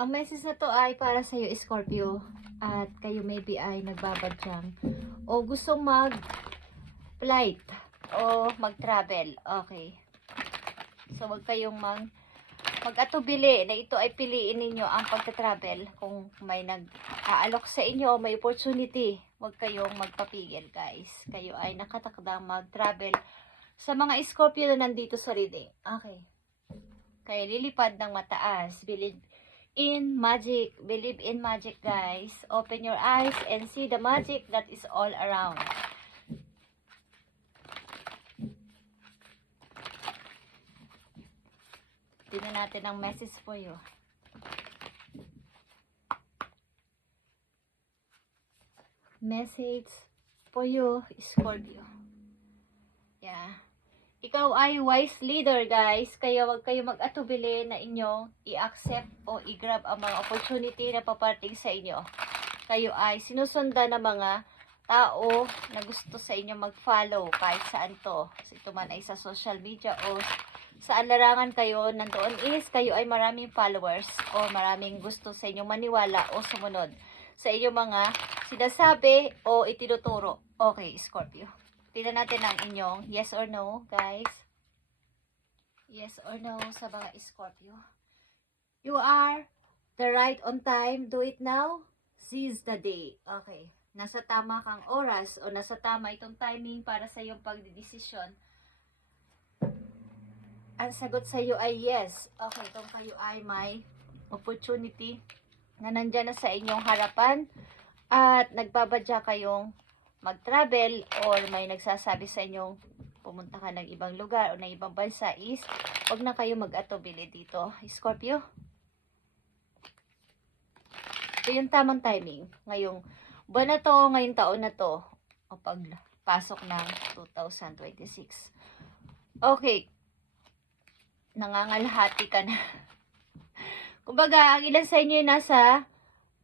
Ang message na to ay para sa iyo, Scorpio. At kayo maybe ay nagbabadyang o gustong mag-flight o mag-travel. Okay. So, wag kayong mag-atubili na ito ay piliin ninyo ang pagta-travel. Kung may nag-aalok sa inyo o may opportunity, wag kayong magpapigil, guys. Kayo ay nakatakdang mag-travel sa mga Scorpio na nandito sa reading. Okay. Kaya lilipad ng mataas. Believe in magic, guys. Open your eyes and see the magic that is all around. Tingnan natin ang message for you. Message for you, Scorpio. Yeah. Ikaw ay wise leader, guys. Kaya wag kayo mag-atubili na inyong i-accept o i-grab ang mga opportunity na paparting sa inyo. Kayo ay sinusundan ng mga tao na gusto sa inyo mag-follow kahit saan to. Ito man ay sa social media o saan larangan kayo nandoon is kayo ay maraming followers o maraming gusto sa inyong maniwala o sumunod sa inyong mga sinasabi o itinuturo. Okay, Scorpio. Tingnan natin ang inyong yes or no, guys. Yes or no sa mga Scorpio. You are the right on time. Do it now. Seize the day. Okay. Nasa tama kang oras o nasa tama itong timing para sa iyong pagdidesisyon. Ang sagot sa iyo ay yes. Okay, kung kayo ay may opportunity na nandyan na sa inyong harapan at nagbabadya kayong mag-travel or may nagsasabi sa inyong pumunta ka ng ibang lugar o ng ibang bansa is huwag na kayo mag-atubili dito, Scorpio. Ito yung tamang timing. Ngayong buwan na to, ngayong taon na to o pagpasok ng 2026. Okay. Nangangalhati ka na. Kumbaga, ang ilan sa inyo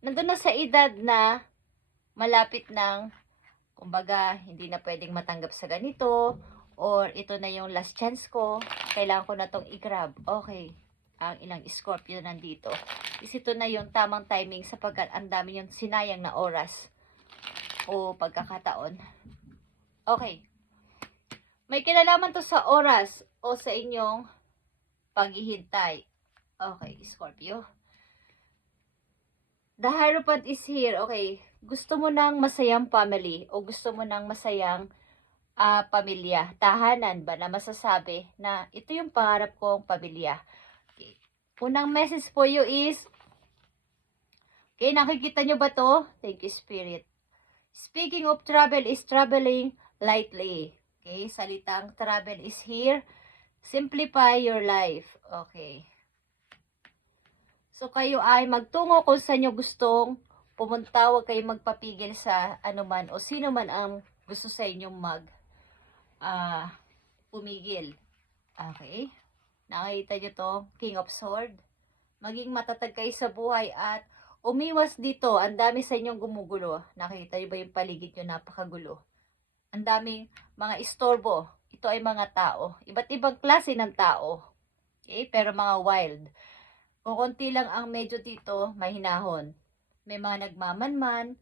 nandun na sa edad na malapit ng, kumbaga, hindi na pwedeng matanggap sa ganito, or ito na yung last chance ko, kailangan ko na tong i-grab. Okay, ang ilang Scorpio nandito. Is ito na yung tamang timing sapagkat ang dami yung sinayang na oras o pagkakataon. Okay. May kinalaman to sa oras o sa inyong paghihintay. Okay, Scorpio. The Hierophant is here. Okay. Gusto mo ng masayang family o gusto mo ng masayang pamilya. Tahanan ba na masasabi na ito yung pangarap kong pamilya. Okay. Unang message for you is, okay, nakikita nyo ba to? Thank you, Spirit. Speaking of travel is traveling lightly. Okay, salitang travel is here. Simplify your life. Okay. So, kayo ay magtungo kung saan nyo gustong pumunta. Huwag kayo magpapigil sa anuman o sino man ang gusto sa inyong pumigil. Okay. Nakita nyo to, King of Sword. Maging matatag kayo sa buhay at umiwas dito. Ang dami sa inyong gumugulo. Nakita nyo ba yung paligid nyo? Napakagulo. Ang daming mga istorbo. Ito ay mga tao. Iba't ibang klase ng tao. Okay? Pero mga wild. Kung konti lang ang medyo dito, mahinahon. May mga nagmamanman.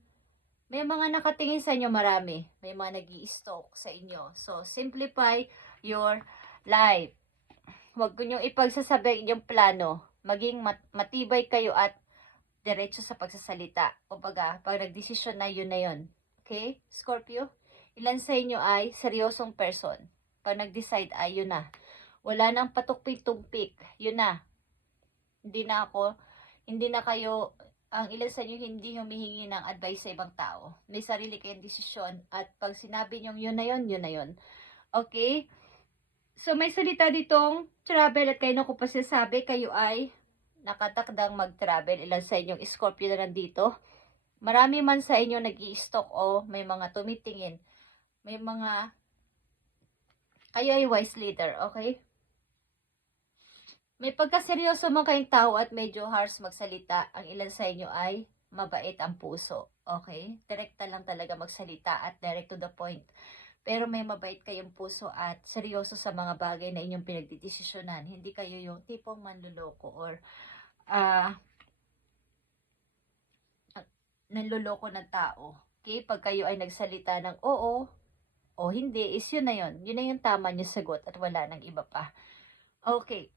May mga nakatingin sa inyo marami. May mga nag-i-stalk sa inyo. So, simplify your life. Huwag nyo ipagsasabi ang inyong plano. Maging matibay kayo at diretso sa pagsasalita. O pag nagdesisyon na yun na yun. Okay, Scorpio? Ilan sa inyo ay seryosong person? Pag nag-decide ay yun na. Wala nang patukpik-tumpik. Yun na. Hindi na kayo, ang ilan sa inyo hindi humihingi ng advice sa ibang tao. May sarili kayong desisyon at pag sinabi nyo yun na yun, yun na yun. Okay? So may salita ditong travel at kayo na ko pa sinasabi, kayo ay nakatakdang mag-travel. Ilan sa inyong Scorpio na nandito? Marami man sa inyo nag-i-stalk o may mga tumitingin. May mga kayo ay wise leader, okay? May pagkaseryoso man kayong tao at medyo harsh magsalita. Ang ilan sa inyo ay mabait ang puso, okay? Direkta lang talaga magsalita at direct to the point. Pero may mabait kayong puso at seryoso sa mga bagay na inyong pinagdidesisyonan. Hindi kayo yung tipong manluloko or nanloloko ng tao. Okay? Pag kayo ay nagsalita ng oo o hindi, is yun na yun. Yun na yung tama niyo sagot at wala nang iba pa. Okay.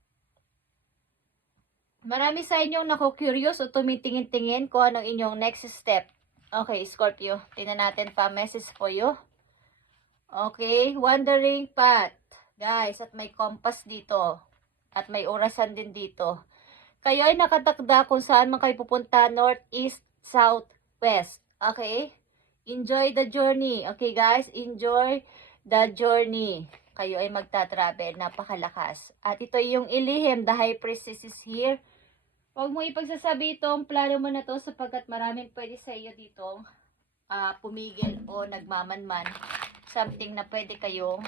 Marami sa inyong naku-curious o tumitingin-tingin kung anong inyong next step. Okay, Scorpio. Tingnan natin pa message for you. Okay, wandering path. Guys, at may compass dito. At may orasan din dito. Kayo ay nakatakda kung saan man kayo pupunta, north, east, south, west. Okay? Enjoy the journey. Okay guys, enjoy the journey. Kayo ay magta-travel, napakalakas. At ito yung ilihim, the high priestess is here. Huwag mo ipagsasabi itong plano mo na to sapagkat maraming pwede sa iyo dito pumigil o nagmamanman. Something na pwede kayong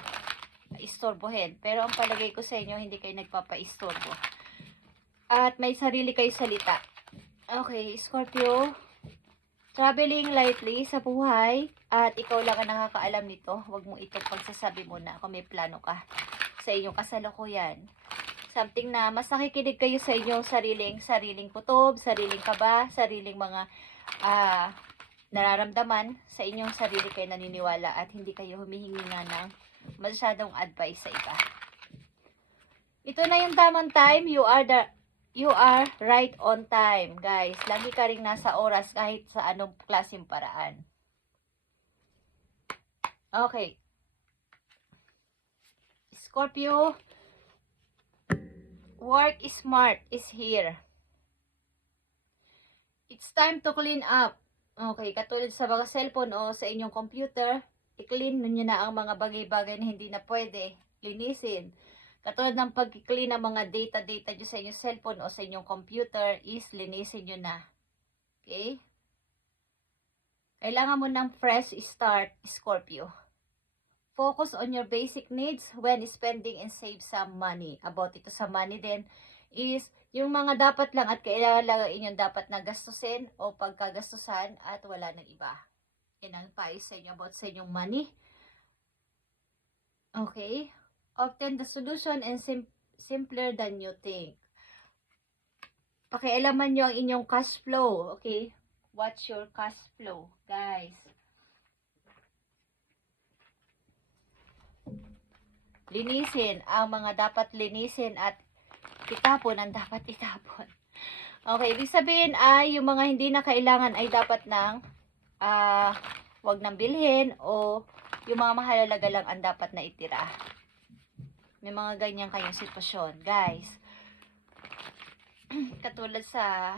istorbohin. Pero ang palagay ko sa inyo, hindi kayo nagpapa-istorbo. At may sarili kayo salita. Okay, Scorpio. Traveling lightly sa buhay. At ikaw lang ang nakakaalam nito. Huwag mo itong pagsasabi muna kung may plano ka sa inyong kasalukuyan. Something na mas nakikinig kayo sa inyong sariling kutob, sariling kaba, sariling mga nararamdaman sa inyong sarili kayo naniniwala at hindi kayo humihingi nga ng masyadong advice sa iba. Ito na yung tamang time. You are right on time, guys. Lagi ka rin nasa oras kahit sa anong klaseng paraan. Okay. Scorpio, work smart is here. It's time to clean up. Okay, katulad sa mga cellphone o sa inyong computer, i-clean nyo na ang mga bagay-bagay na hindi na pwede. Linisin. Katulad ng pag-clean ng mga data nyo sa inyong cellphone o sa inyong computer is linisin nyo na. Okay? Kailangan mo ng fresh start, Scorpio. Focus on your basic needs when spending and save some money. About ito sa money din is yung mga dapat lang at kailangan inyong dapat na gastusin o pagkagastusan at wala ng iba. Yan ang payo sa inyo about sa inyong money. Okay? Often the solution and simpler than you think. Pakialaman nyo ang inyong cash flow. Okay? Watch your cash flow, guys. Linisin ang mga dapat linisin at itapon ang dapat itapon. Okay, ibig sabihin ay yung mga hindi na kailangan ay dapat nang wag nang bilhin o yung mga mahalaga lang ang dapat na itira. May mga ganyan kayong sitwasyon, guys. Katulad sa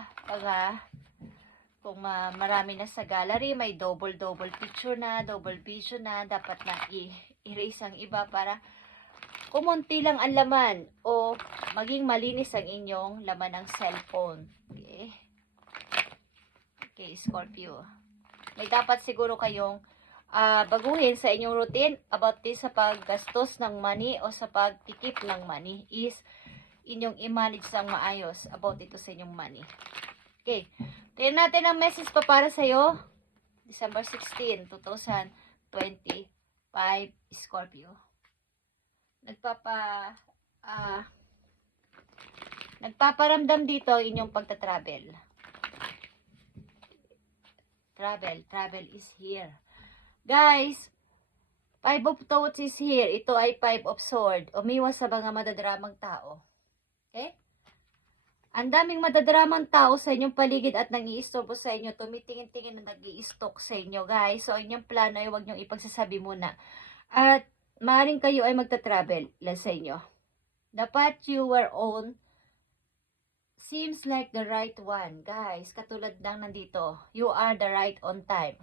kung marami na sa gallery, may double picture na, double vision na, dapat na i-erase ang iba para kumunti lang ang laman o maging malinis ang inyong laman ng cellphone. Okay? Okay, Scorpio. May dapat siguro kayong baguhin sa inyong routine about this sa paggastos ng money o sa pagtikip ng money is inyong i-manage ng maayos about ito sa inyong money. Okay. Tingnan natin ang message pa para sa'yo. December 16, 2025, Scorpio. Nagpaparamdam dito inyong pagta-travel. Travel is here. Guys, 5 of Thoughts is here. Ito ay 5 of Swords. Umiwas sa mga madadramang tao. Okay? Ang daming madadramang tao sa inyong paligid at nang-iistorbo sa inyo. Tumitingin-tingin na nag-i-stalk sa inyo, guys. So, inyong plano ay huwag niyong ipagsasabi muna. At maaaring kayo ay magta-travel lang sa inyo. The path you were on seems like the right one. Guys, katulad lang nandito. You are the right on time.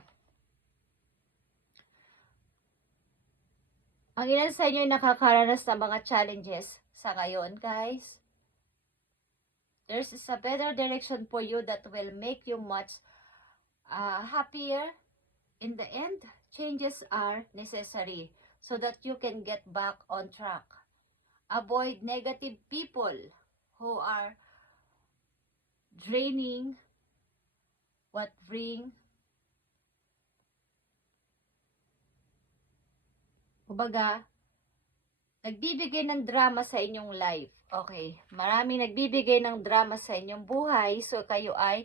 Ang ilan sa inyo ay nakakaranas ng mga challenges sa ngayon, guys. There's a better direction for you that will make you much happier. In the end, changes are necessary so that you can get back on track. Avoid negative people who are draining what bring nagbibigay ng drama sa inyong life. Okay, maraming nagbibigay ng drama sa inyong buhay, so kayo ay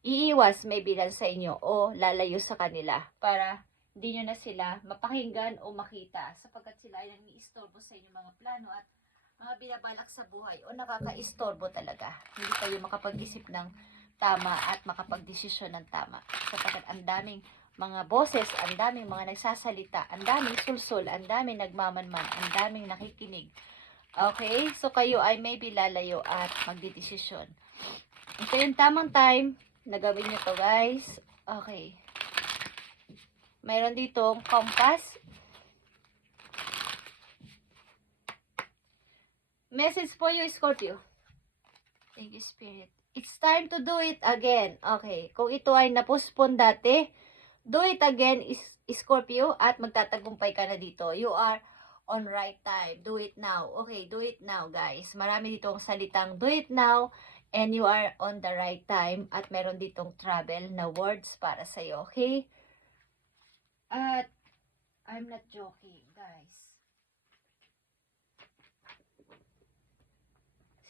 iiwas may bilan sa inyo o lalayo sa kanila para hindi nyo na sila mapakinggan o makita sapagkat sila ay nangiistorbo sa inyong mga plano at mga binabalak sa buhay o nakakaistorbo talaga. Hindi kayo makapag-isip ng tama at makapag-desisyon ng tama sapagkat ang daming mga boses, ang daming mga nagsasalita, ang daming sulsul, ang daming nagmamanman, ang daming nakikinig. Okay? So kayo ay maybe lalayo at magdidesisyon. Ito yung tamang time na gawin nyo to, guys. Okay. Mayroon ditong compass. Message for you, Scorpio. Thank you, Spirit. It's time to do it again. Okay. Kung ito ay napospon dati, do it again, Scorpio, at magtatagumpay ka na dito. You are on right time. Do it now. Okay, do it now, guys. Marami ditong salitang do it now, and you are on the right time. At meron ditong travel na words para sa'yo. Okay? At I'm not joking, guys.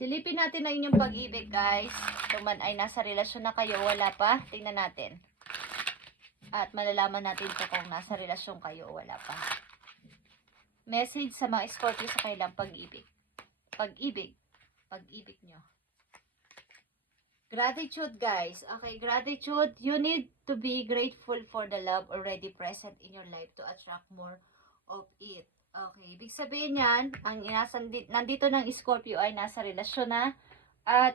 Silipin natin ang inyong pag-ibig, guys. Kung man ay nasa relasyon na kayo, wala pa. Tingnan natin. At malalaman natin ito kung nasa relasyon kayo o wala pa. Message sa mga Scorpio sa kailang pag-ibig. Pag-ibig. Pag-ibig nyo. Gratitude, guys. Okay, gratitude. You need to be grateful for the love already present in your life to attract more of it. Okay, ibig sabihin yan, ang nandito ng Scorpio ay nasa relasyon na at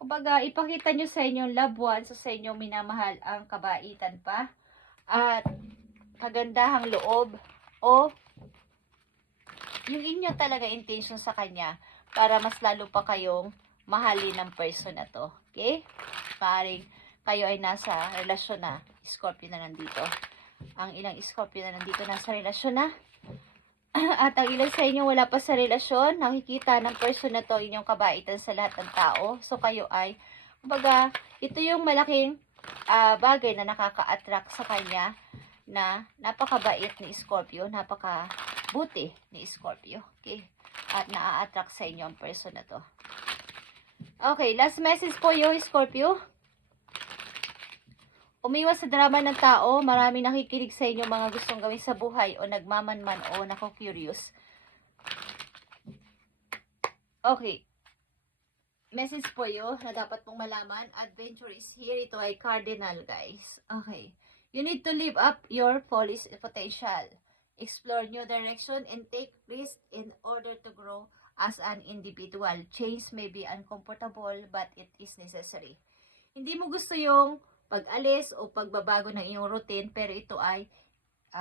kumbaga, ipakita nyo sa inyong loved ones o sa inyong minamahal ang kabaitan pa at kagandahang loob o yung inyo talaga intention sa kanya para mas lalo pa kayong mahalin ng person na to. Okay? Paring kayo ay nasa relasyon na, Scorpio na nandito. Ang ilang Scorpio na nandito nasa relasyon na. At ang ilan sa inyo wala pa sa relasyon, nakikita ng person na to inyong kabaitan sa lahat ng tao. So kayo ay, kumbaga, ito yung malaking bagay na nakaka-attract sa kanya na napakabait ni Scorpio, napakabuti ni Scorpio. Okay? At naa-attract sa inyo ang person na to. Okay, last message po yung Scorpio. Umiwas sa drama ng tao, marami nakikinig sa inyo mga gustong gawin sa buhay o nagmamanman o nako-curious. Okay. Message po yun na dapat pong malaman. Adventure is here. Ito ay cardinal, guys. Okay. You need to live up your fullest potential. Explore new direction and take risk in order to grow as an individual. Change may be uncomfortable but it is necessary. Hindi mo gusto yung pag-alis o pagbabago ng iyong routine, pero ito ay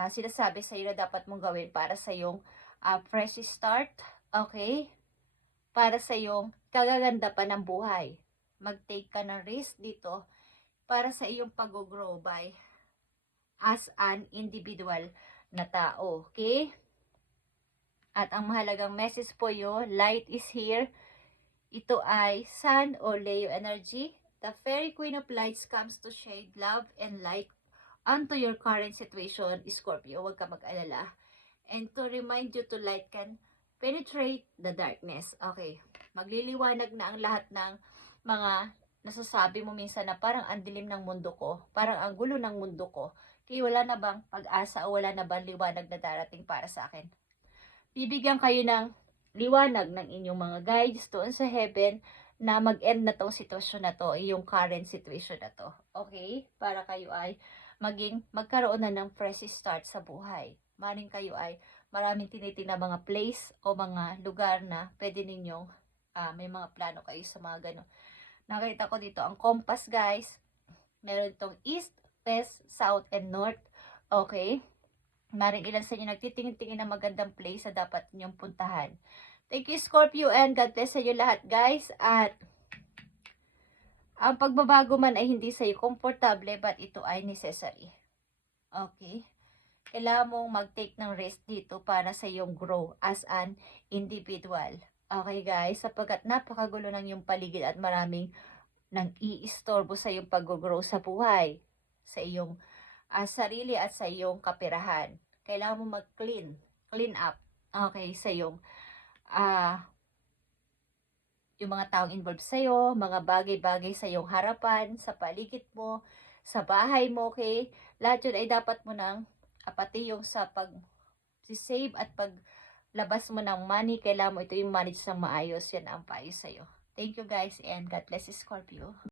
sinasabi sa iyo na dapat mong gawin para sa iyong fresh start, okay? Para sa iyong kagaganda pa ng buhay. Mag-take ka ng risk dito para sa iyong pag-grow by as an individual na tao, okay? At ang mahalagang message po yun, light is here. Ito ay Sun or Leo energy. The Fairy Queen of Lights comes to shade love and light onto your current situation, Scorpio. Huwag ka mag-alala. And to remind you to light can penetrate the darkness. Okay. Magliliwanag na ang lahat ng mga nasasabi mo minsan na parang ang dilim ng mundo ko, parang ang gulo ng mundo ko. Kaya wala na bang pag-asa o wala na bang liwanag na darating para sa akin? Bibigyan kayo ng liwanag ng inyong mga guides doon sa heaven na mag-end na tong sitwasyon na to, yung current situation na to. Okay? Para kayo ay magkaroon na ng fresh start sa buhay. Maring kayo ay maraming tinitingnan mga place o mga lugar na pwede ninyong may mga plano kayo sa mga gano'n. Nakita ko dito ang compass, guys. Meron itong east, west, south, and north. Okay? Maring ilan sa inyo nagtitingin-tingin ng magandang place na dapat ninyong puntahan. Thank you, Scorpio, and God bless sa inyo lahat, guys. At ang pagbabago man ay hindi sa iyo komportable, but ito ay necessary. Okay? Kailangan mong mag-take ng rest dito para sa iyong grow as an individual. Okay, guys? Sapagkat napakagulo ng iyong paligid at maraming nang iistorbo sa iyong pag-grow sa buhay, sa iyong sarili at sa iyong kapirahan. Kailangan mo mag-clean up, okay, sa iyong yung mga taong involved sa'yo, mga bagay-bagay sa iyong harapan, sa paligid mo, sa bahay mo, okay? Lahat yun ay dapat mo nang, pati yung sa pag-save at paglabas mo ng money, kailangan mo ito yung manage ng maayos. Yan ang payo sa'yo. Thank you guys and God bless Scorpio.